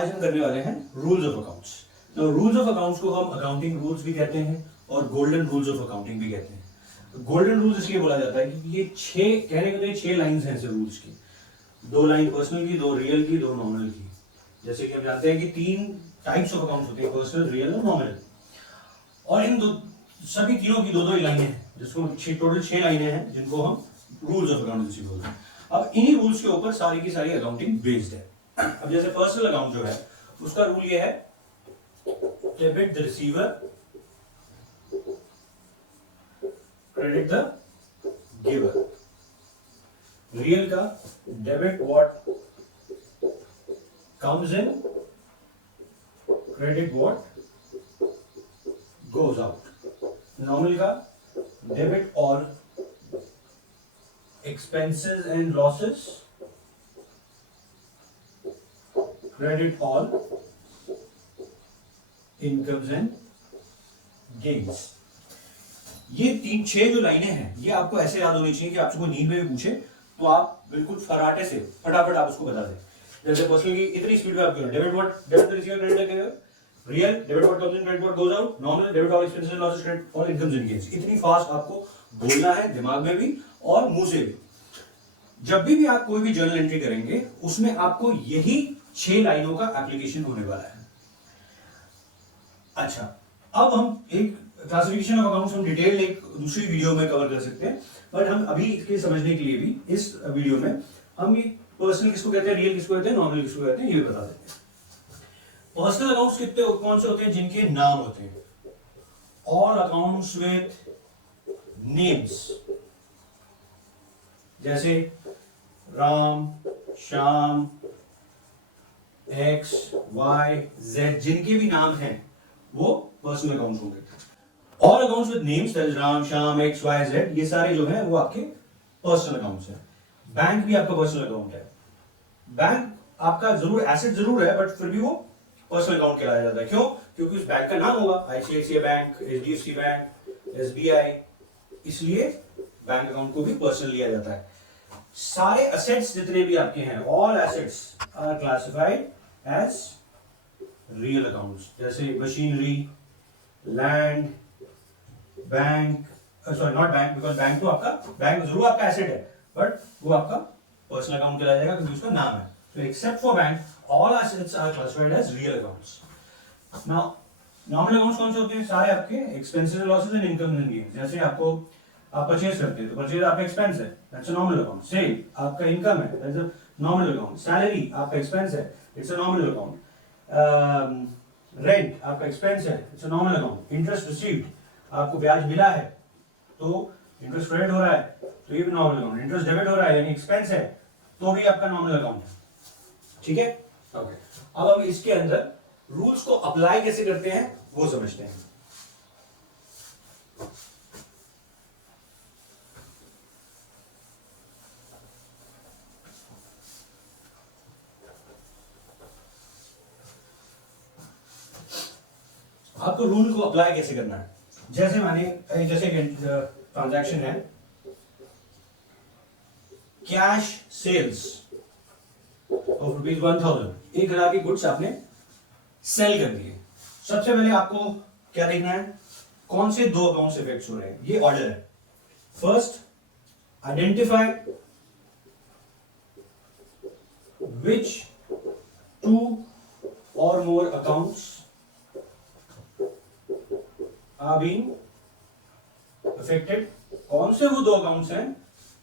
आज हम करने वाले हैं रूल्स ऑफ अकाउंट्स। तो रूल्स ऑफ अकाउंट्स को हम अकाउंटिंग रूल्स भी कहते हैं और गोल्डन रूल्स ऑफ अकाउंटिंग भी कहते हैं। गोल्डन रूल्स इसलिए बोला जाता है कि ये छह कहने के लिए 6 लाइंस हैं रूल्स की, 2 लाइन पर्सनल की, 2 रियल की, 2 नॉमिनल की। जैसे कि हम जानते हैं कि 3 टाइप्स ऑफ अकाउंट्स होते हैं, पर्सनल, रियल और नॉमिनल। और इन सभी तीनों की 2-2 लाइनें हैं, जिसको टोटल 6 लाइनें हैं, जिनको हम रूल्स ऑफ अकाउंटेंसी बोलते हैं। अब इन्हीं रूल्स के ऊपर सारी की सारी अकाउंटिंग बेस्ड है। अब जैसे पर्सनल अकाउंट जो है उसका रूल ये है, debit the receiver, credit the giver. Real का debit what comes in, credit what goes out. Nominal का debit all expenses and losses, credit all incomes and gains। ये 3-6 जो लाइनें हैं ये आपको ऐसे याद होनी चाहिए कि आपसे कोई नींद में भी पूछे तो आप बिल्कुल फराटे से फटाफट आप उसको बता दें। जैसे पर्सनल की इतनी स्पीड में आप क्यों, debit what debit receiver credit giver, real debit what comes in, credit what goes out, nominal debit all expenses and losses, credit all incomes and gains. इतनी फास्ट आपको बोलना है, दिमाग में भी और मुंह से भी। जब भी आप कोई भी जर्नल एंट्री करेंगे उसमें आपको यही 6 लाइनों का एप्लीकेशन होने वाला है। अच्छा, अब हम एक क्लासिफिकेशन ऑफ अकाउंट्स हम डिटेल एक दूसरी वीडियो में कवर कर सकते हैं, बट हम अभी इसके समझने के लिए भी इस वीडियो में हम ये पर्सनल किसको कहते हैं, रियल किसको कहते हैं, नॉमिनल किसको कहते हैं, ये बता देते हैं। पर्सनल अकाउंट्स कितने कौन से होते हैं, जिनके नाम होते हैं। ऑल अकाउंट्स विद नेम्स, जैसे Ram, Shyam, X, Y, Z, जिनके भी नाम हैं वो पर्सनल अकाउंट्स होंगे। All accounts with names, that is Ram, Shyam, X, Y, Z, ये सारे जो हैं वो आपके पर्सनल अकाउंट्स हैं। बैंक भी आपका पर्सनल अकाउंट है। बैंक आपका जरूर एसेट जरूर है, बट फिर भी वो पर्सनल अकाउंट कहलाया जाता है। क्यों? क्योंकि उस बैंक का नाम होगा, ICICI bank, HDFC bank, SBI, इसलिए बैंक अकाउंट को भी पर्सनल लिया जाता है। सारे असेट्स जितने भी आपके हैं, all assets are classified as real accounts. जैसे machinery, land, bank, sorry not bank, because bank तो आपका बैंक जरूर आपका एसेट है, बट वो आपका पर्सनल अकाउंट कहलाया जाएगा क्योंकि उसका नाम है। So except for bank, all assets are classified as real accounts. Now, nominal accounts कौन से होते हैं? सारे आपके expenses, losses and income and gains. जैसे आपको आप परचेज करते हैं तो परचेज आपका एक्सपेंस है, that's a nominal account. Sale आपका इनकम है, that's a nominal account. Salary आपका एक्सपेंस है, it's a nominal account. Rent आपका एक्सपेंस है, it's a nominal account. Interest received, आपको ब्याज मिला है तो इंटरेस्ट क्रेडिट हो रहा है तो ये भी नॉमिनल अकाउंट। इंटरेस्ट डेबिट हो रहा है यानी एक्सपेंस है तो भी आपका नॉमिनल अकाउंट है। ठीक है, ओके। अब हम इसके अंदर रूल्स को अप्लाई कैसे करते हैं वो समझते हैं। आपको रूल को अप्लाई कैसे करना है? जैसे मानिए जैसे ट्रांजैक्शन है, कैश सेल्स ऑफ ₹1000, 1,000 की गुड्स आपने सेल कर दिए। सबसे पहले आपको क्या देखना है, कौन से 2 अकाउंट्स इफेक्ट्स हो रहे हैं, ये ऑर्डर है। फर्स्ट, आइडेंटिफाई विच 2 और मोर अकाउंट्स आर बीइंग अफेक्टेड। कौन से वो 2 अकाउंट्स हैं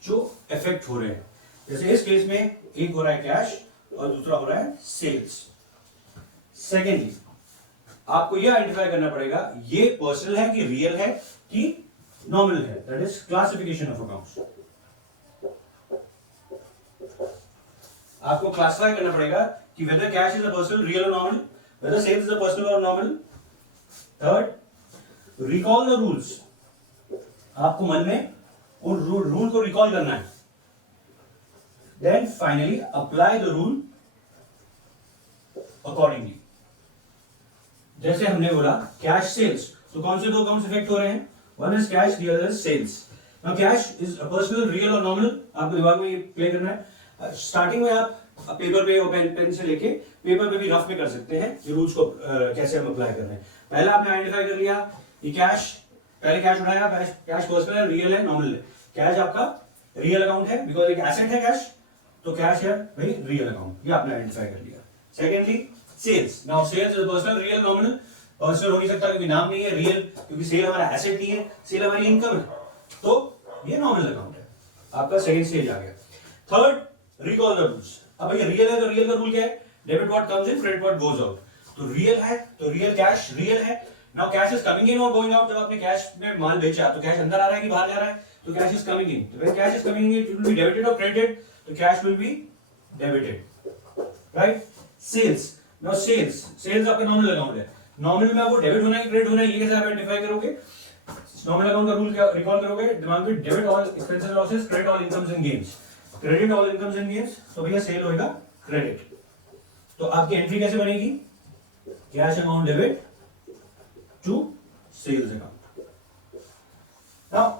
जो इफेक्ट हो रहे हैं। जैसे इस केस में एक हो रहा है कैश और दूसरा हो रहा है सेल्स। सेकेंडली, आपको यह आइडेंटिफाई करना पड़ेगा ये पर्सनल है कि रियल है कि नॉमिनल है, that is classification of accounts. आपको क्लासिफाई करना पड़ेगा कि whether cash is a personal, real और nominal, whether sales is a personal और nominal. Third, recall the rules, आपको मन में उन रूल को रिकॉल करना है। Then finally apply the rule accordingly. जैसे हमने बोला कैश सेल्स, तो कौन से 2 अकाउंट्स इफेक्ट हो रहे हैं? One is cash, the other is sales. Now cash is a personal, real और नॉमिनल, आपको दिमाग में ये प्ले करना है। स्टार्टिंग में आप अब पेपर पे और पेन से लेके पेपर पे भी रफ में कर सकते हैं ये रूल्स को कैसे हम अप्लाई कर रहे हैं। पहला आपने आइडेंटिफाई कर लिया ये कैश, पहले कैश उठाया, कैश पर्सनल है, रियल है, नॉमिनल है। कैश आपका रियल अकाउंट है बिकॉज एक एसेट है कैश, तो कैश है भाई रियल अकाउंट, ये आपने आइडेंटिफाई कर लिया। Secondly sales, now sales is personal, real, nominal. Personal हो नहीं सकता क्योंकि नाम नहीं है, रियल क्योंकि सेल हमारा एसेट नहीं है, सेल हमारी इनकम है, तो ये नॉमिनल अकाउंट है। आपका सेकंड स्टेज आ गया। Third, recall the rules. अब ये रियल है तो रियल का रूल क्या है, debit what comes in, credit what goes out. तो रियल है तो रियल कैश रियल है। नाउ कैश इज कमिंग इन और गोइंग आउट। जब आपने कैश में माल बेचा तो कैश अंदर आ रहा है कि बाहर जा रहा है, तो कैश इज कमिंग इन। तो cash is coming in, it will be debited और क्रेडिटेड, तो cash will be debited, right. Sales, now sales आपका नॉमिनल अकाउंट है। नॉमिनल में आपको डेबिट होना है क्रेडिट होना है, ये कैसे आप आइडेंटिफाई करोगे। नॉमिनल अकाउंट का रूल क्या रिकॉल करोगे, दिमाग में debit all expenses losses, credit all incomes and gains. Credit all incomes and gains, तो भैया सेल होएगा क्रेडिट। तो आपकी एंट्री कैसे बनेगी, cash account debit to sales account. Now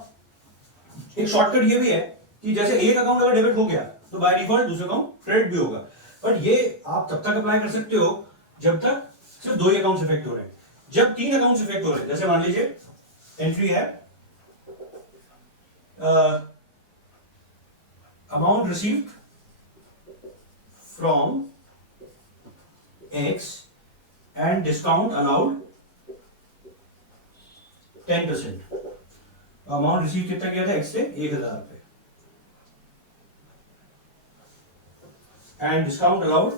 एक शॉर्टकट ये भी है कि जैसे एक अकाउंट अगर डेबिट हो गया तो बाय डिफॉल्ट दूसरा अकाउंट क्रेडिट भी होगा, बट ये आप तब तक अप्लाई कर सकते हो जब तक सिर्फ दो ही अकाउंट्स इफेक्ट हो रहे हैं। जब तीन अकाउंट्स इफेक्ट हो रहे हैं, जैसे मान लीजिए एंट्री है amount received from x and discount allowed 10%। Amount receive कितना किया था एक्स से, 1000 रुपए, एंड डिस्काउंट अलाउड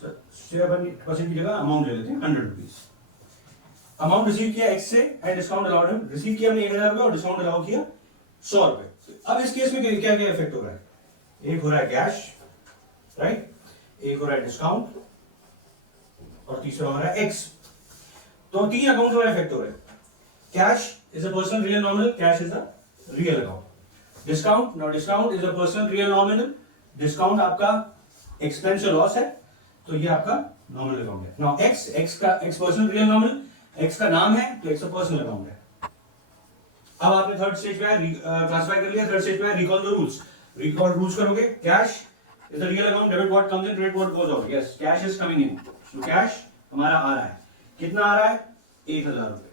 7% की जगह अमाउंट ले लेते हैं 100 रुपीज। अमाउंट रिसीव किया एक्स से एंड डिस्काउंट अलाउड, रिसीव किया हमने 1000 रुपए और डिस्काउंट अलाउ किया 100 रुपए। अब इस केस में क्या क्या इफेक्ट हो रहा है, एक हो रहा है कैश, राइट, एक हो रहा है डिस्काउंट और तीसरा हो रहा है एक्स। तो तीन अकाउंट में इफेक्ट हो रहा है। Cash is a personal real nominal, cash is a real account. Discount, now discount is a personal real nominal, discount आपका एक्सपेंस और लॉस है, तो ये आपका नॉमिनल अकाउंट है। Now x personal real nominal, x का नाम है तो एक्स का पर्सनल अकाउंट है। अब आपने थर्ड स्टेज पे क्लासिफाई कर लिया, थर्ड स्टेज पे recall the rules. Recall rules करोगे, cash is the real account, debit what comes in, credit what goes out. Yes, cash is coming in, तो कैश हमारा आ रहा है, कितना आ रहा है, 1000 रुपए,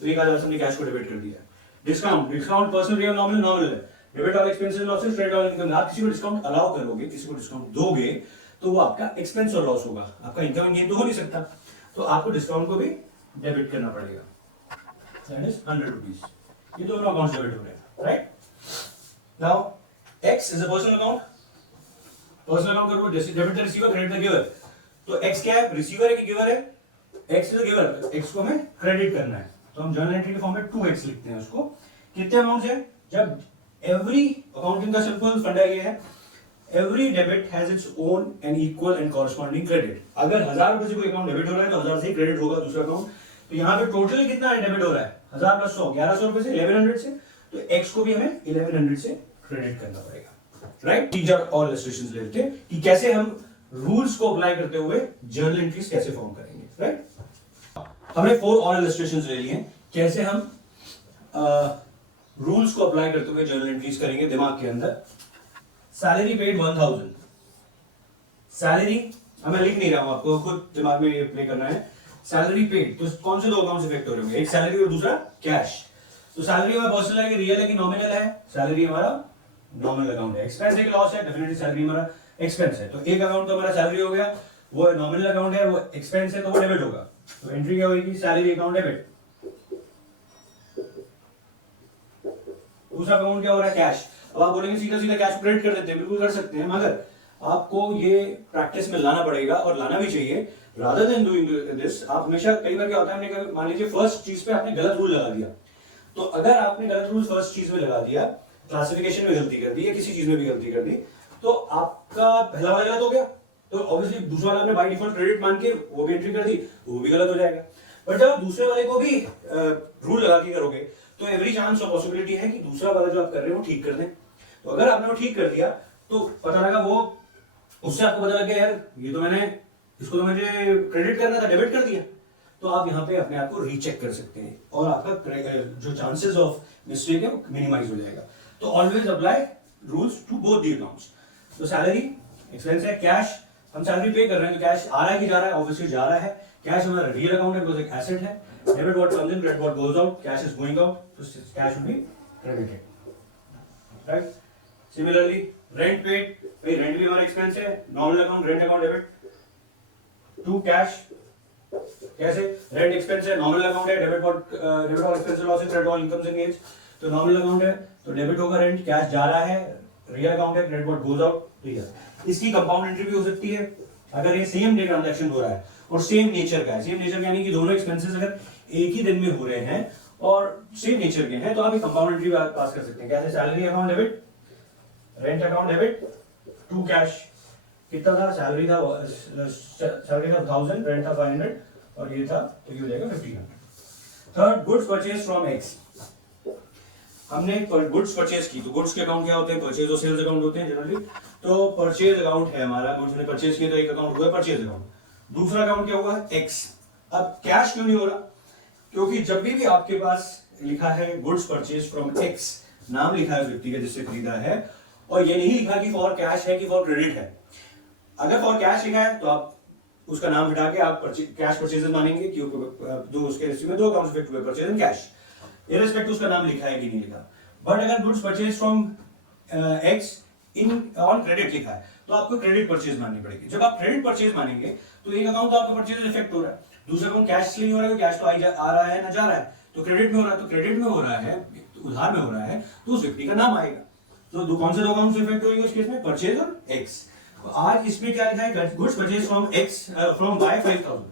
तो 1000 से हमने कैश को डेबिट कर दिया। Discount, discount personal real nominal, nominal है, debit all expenses losses, credit all income. आप किसी को डिस्काउंट अलाउ करोगे, किसी को डिस्काउंट दोगे तो वो आपका एक्सपेंस और लॉस होगा, आपका इनकम एंड गेन तो हो नहीं सकता, तो आपको डिस्काउंट को भी डेबिट करना पड़ेगा, दैट इज 100 रुपीज। ये दोनों अकाउंट्स डेबिट हो रहे हैं, right. Now x is a personal account, personal account करो, जैसे debit the receiver, credit the giver. तो एक्स क्या है, रिसीवर है कि गिवर है, x is a giver, x को हमें क्रेडिट करना है, तो हम जर्नल एंट्री के फॉर्म में 2x लिखते हैं उसको। कितने अमाउंट है, जब एवरी अकाउंटिंग का सिंपल फंडा ये है, every debit has its own and equal and corresponding credit. अगर 1000 रुपए से कोई अकाउंट डेबिट हो रहा है तो 1000 से ही क्रेडिट होगा दूसरा अकाउंट। तो यहाँ पे टोटल कितना डेबिट हो रहा है, 1000 प्लस 100, 1100 रुपए से 1100 से, तो एक्स को भी हमें 1100 से क्रेडिट करना पड़ेगा, राइट। टीचर और इलस्ट्रेशंस ले लेते हैं कि कैसे हम रूल्स को अप्लाई करते हुए जर्नल एंट्रीज कैसे फॉर्म करेंगे, राइट। हमने 4 और इलस्ट्रेशंस ले लिए हैं, कैसे हम रूल्स को अप्लाई करते हुए जर्नल एंट्रीज करेंगे दिमाग के अंदर। सैलरी पेड 1000, सैलरी मैं लिख नहीं रहा हूं, आपको खुद दिमाग में प्ले करना है। सैलरी पेड, तो कौन से दो अकाउंट इफेक्ट हो रहे होंगे, एक सैलरी और दूसरा कैश। तो सैलरी हमारा पर्सनल है कि रियल है कि नॉमिनल है, सैलरी हमारा नॉमिनल अकाउंट है। एक्सपेंस है कि लॉस है, डेफिनेटली सैलरी हमारा एक्सपेंस है। तो एक अकाउंट तो हमारा सैलरी हो गया, वो नॉमिनल अकाउंट है, वो एक्सपेंस है, तो वो डेबिट होगा। तो एंट्री क्या होगी, सैलरी अकाउंट डेबिट। दूसरा अकाउंट क्या हो रहा है, कैश। अब आप बोलेंगे सीधा सीधा कैश क्रेडिट कर देते हैं, बिल्कुल कर सकते हैं, मगर आपको ये प्रैक्टिस में लाना पड़ेगा और लाना भी चाहिए। रादर देन डूइंग दिस, आप हमेशा, कई बार क्या होता है, हमने मान लीजिए फर्स्ट चीज पे आपने गलत रूल लगा दिया, तो अगर आपने गलत रूल फर्स्ट चीज में लगा दिया, क्लासिफिकेशन में गलती कर दी या किसी चीज में भी गलती कर दी, तो आपका पहला वाला गलत हो गया, तो ऑब्वियसली दूसरा वाला आपने बाय डिफॉल्ट क्रेडिट मान के वो भी एंट्री कर दी, वो भी गलत हो जाएगा। बट जब आप दूसरे वाले को भी रूल लगा के करोगे, तो एवरी चांस और पॉसिबिलिटी है कि दूसरा वाला जो आप कर रहे हो वो ठीक कर दें। तो अगर आपने वो ठीक कर दिया, तो पता लगा वो, उससे आपको पता लग गया यार ये तो मैंने, इसको तो मुझे क्रेडिट करना था, डेबिट कर दिया, तो आप यहाँ पे अपने आप को रीचेक कर सकते हैं और आपका जो चांसेस ऑफ मिस्टेक है वो मिनिमाइज हो जाएगा। तो always apply rules to both the accounts. तो सैलरी एक्सपेंस है। कैश हम सैलरी पे कर रहे हैं तो कैश आ रहा है कि जा रहा है, ऑब्वियसली जा रहा है। कैश हमारा रियल अकाउंट है, बिकॉज़ एक एसेट है। Debit what comes in, credit what goes out, cash is going out, तो cash will be credited, right. Similarly rent paid, भाई रेंट भी हमारा एक्सपेंस है, nominal account, rent account debit to cash. कैसे rent expense है, nominal account है, debit और expense losses, credit और इनकम्स एंड गेन्स। तो नॉमिनल अकाउंट है तो डेबिट होगा रेंट, कैश जा रहा है, रियल अकाउंट है, क्रेडिट व्हाट गोज आउट, ठीक है। इसकी कंपाउंड एंट्री भी हो सकती है अगर ये सेम डे ट्रांजैक्शन हो रहा है और सेम नेचर का है। सेम नेचर यानी कि दोनों एक्सपेंसेस अगर एक ही दिन में हो रहे हैं और सेम नेचर के हैं तो आप एक कंपाउंड एंट्री पास कर सकते हैं। कैसे, salary account debit, rent account debit to cash. कितना था, सैलरी था 1000, रेंट था 500 और ये था तो ये हो जाएगा 1500। Third, goods purchase from x. हमने गुड्स परचेज की तो गुड्स के अकाउंट क्या होते हैं, परचेज और सेल्स अकाउंट होते हैं जनरली। तो परचेज अकाउंट है हमारा, गुड्स ने परचेज किया तो एक अकाउंट हुआ परचेज अकाउंट। दूसरा अकाउंट क्या हुआ, एक्स। अब कैश क्यों नहीं हो रहा, क्योंकि जब भी आपके पास लिखा है गुड्स परचेज फ्रॉम एक्स, नाम लिखा है उस व्यक्ति का जिससे खरीदा है, और ये नहीं लिखा कि फॉर कैश है कि फॉर क्रेडिट है। अगर फॉर कैश लिखा है तो आप उसका नाम हटा के आप कैश परचेज मानेंगे, क्योंकि दो उसके हिस्से में दो अकाउंट्स इफेक्ट हुए, परचेज एंड कैश, इररिस्पेक्टिव उसका नाम लिखा है कि नहीं लिखा। बट अगर goods purchase from x in on credit लिखा है तो आपको क्रेडिट परचेज माननी पड़ेगी। जब आप क्रेडिट परचेज मानेंगे तो एक अकाउंट तो आपका परचेज इफेक्ट हो रहा है, दूसरा अकाउंट कैश इसलिए नहीं हो रहा है, कैश तो आ रहा है ना जा रहा है, तो क्रेडिट में हो रहा है। तो क्रेडिट में हो रहा है, उधार में हो रहा है, तो उस व्यक्ति का नाम आएगा। तो कौन से दो अकाउंट से इफेक्ट होगी उस केस में, परचेज और एक्स। तो आज इसमें क्या लिखा है, goods purchase from X from Y 5000।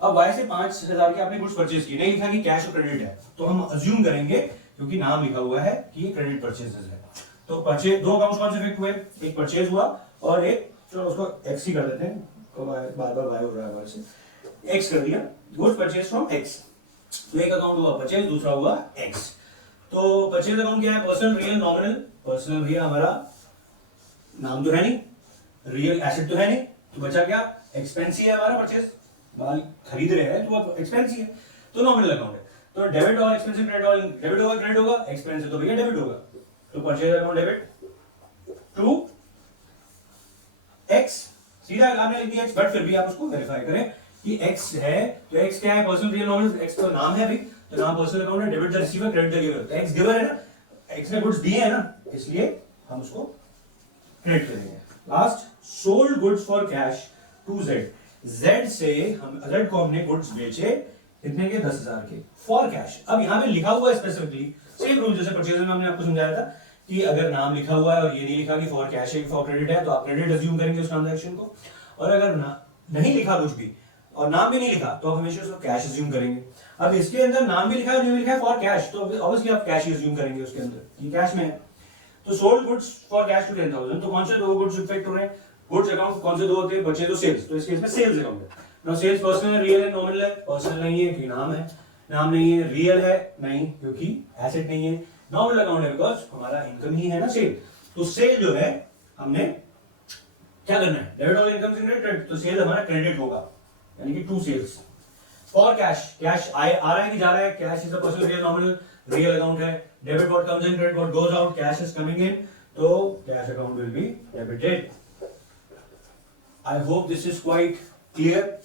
अब वाई से 5000 के आपने गुड्स परचेज की, नहीं लिखा कि कैश और क्रेडिट है, तो हम अज्यूम करेंगे क्योंकि नाम लिखा हुआ है कि ये क्रेडिट परचेजेस है। तो परचेज दो अकाउंट्स कौन से इफेक्ट हुए, एक परचेज हुआ और एक, चलो उसको एक्स ही कर देते हैं, तो बार बार वाई हो रहा है हमारे से, एक्स कर दिया, गुड्स परचेज फ्रॉम एक्स। तो एक अकाउंट हुआ परचेज, दूसरा हुआ एक्स। तो परचेज अकाउंट क्या है, personal, real, nominal. Personal real हमारा नाम तो है नहीं, रियल एसेट तो है नहीं, तो बचा क्या, एक्सपेंस ही है हमारा, परचेज माल खरीद रहे हैं तो एक्सपेंस ही है, तो नॉमिनल अकाउंट है। तो डेबिट और एक्सपेंस, क्रेडिट और डेबिट होगा क्रेडिट होगा, एक्सपेंस है तो भैया डेबिट होगा। तो purchase account debit to X, सीधा आपने लिख दिया एक्स, बट फिर भी आप उसको वेरीफाई करें कि एक्स है तो एक्स क्या है, पर्सनल रियल नॉमिनल, एक्स तो नाम है अभी, तो नाम पर्सनल अकाउंट है, debit the receiver, credit the giver. तो एक्स गिवर है ना, एक्स ने गुड्स दिए हैं ना, इसलिए हम उसको क्रेडिट करेंगे। Last, sold goods for cash to Z. Z से हम जेड को हमने गुड्स बेचे कितने के, 10,000 के, फॉर कैश। अब यहाँ पे लिखा हुआ है स्पेसिफिकली, सेम रूल जैसे परचेज में हमने आपको समझाया था कि अगर नाम लिखा हुआ है और ये नहीं लिखा कि फॉर कैश है कि फॉर क्रेडिट है, तो आप क्रेडिट अज्यूम करेंगे उस ट्रांजैक्शन को। और अगर नहीं लिखा कुछ भी और नाम भी नहीं लिखा तो आप हमेशा उसको कैश अज्यूम करेंगे। अब इसके अंदर नाम भी लिखा है और नहीं लिखा है फॉर कैश, तो ऑब्वियसली आप कैश ही अज्यूम करेंगे उसके अंदर, ये कैश में है। तो sold goods for cash to 10,000, तो कौन से दो गुड्स इफेक्ट हो रहे हैं, गुड्स अकाउंट कौन से दो होते हैं, परचेज और सेल्स। तो इस केस में सेल्स अकाउंट है। नाउ सेल्स पर्सनल है, रियल है, नॉमिनल है। पर्सनल नहीं है क्योंकि नाम है, नाम नहीं है, रियल है नहीं क्योंकि एसेट नहीं है, नॉमिनल अकाउंट है बिकॉज हमारा इनकम ही है ना सेल। तो सेल जो है हमने क्या करना है, डेबिट और इनकम से क्रेडिट, तो सेल हमारा क्रेडिट होगा यानी कि to sales. For cash, cash आ रहा है कि जा रहा है, cash is a personal real nominal, real account है, debit what comes in, credit what goes out, cash is coming in, तो cash account will be debited. I hope this is quite clear.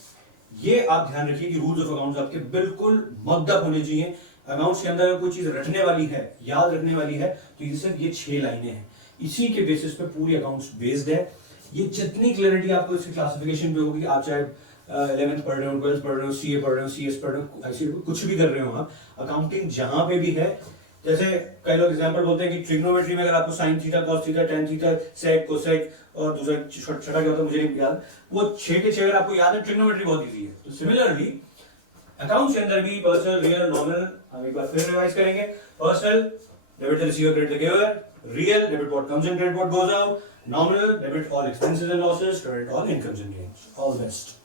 ये आप ध्यान रखिए कि rules of accounts आपके बिल्कुल मकदब होने चाहिए। अकाउंट्स के अंदर कोई चीज रटने वाली है, याद रखने वाली है, तो ये सिर्फ ये 6 लाइनें हैं, इसी के बेसिस पे पूरी अकाउंट्स बेस्ड है। ये जितनी क्लैरिटी आपको इसकी क्लासिफिकेशन पे होगी, आप चाहे 11th पढ़ रहे हो, 12th पढ़ रहे हो, सीए पढ़ रहे हो, सीएस पढ़ रहे हो, ऐसी कुछ भी कर रहे हो आप, अकाउंटिंग जहां पे भी है, जैसे कई लोग एग्जांपल बोलते हैं कि ट्रिग्नोमेट्री में अगर आपको sine theta, cos theta, tan theta, sec, cosec और दूसरा छठा क्या होता है मुझे नहीं याद, वो 6 के 6 अगर आपको याद है, ट्रिग्नोमेट्री बहुत इजी है। तो सिमिलरली अकाउंट्स के अंदर भी पर्सनल, रियल, नॉमिनल, हम एक बार फिर रिवाइज करेंगे। Personal, debit the receiver, credit the giver, real, debit what comes in, credit what goes out, nominal, debit all expenses and losses, credit all incomes and gains. All best.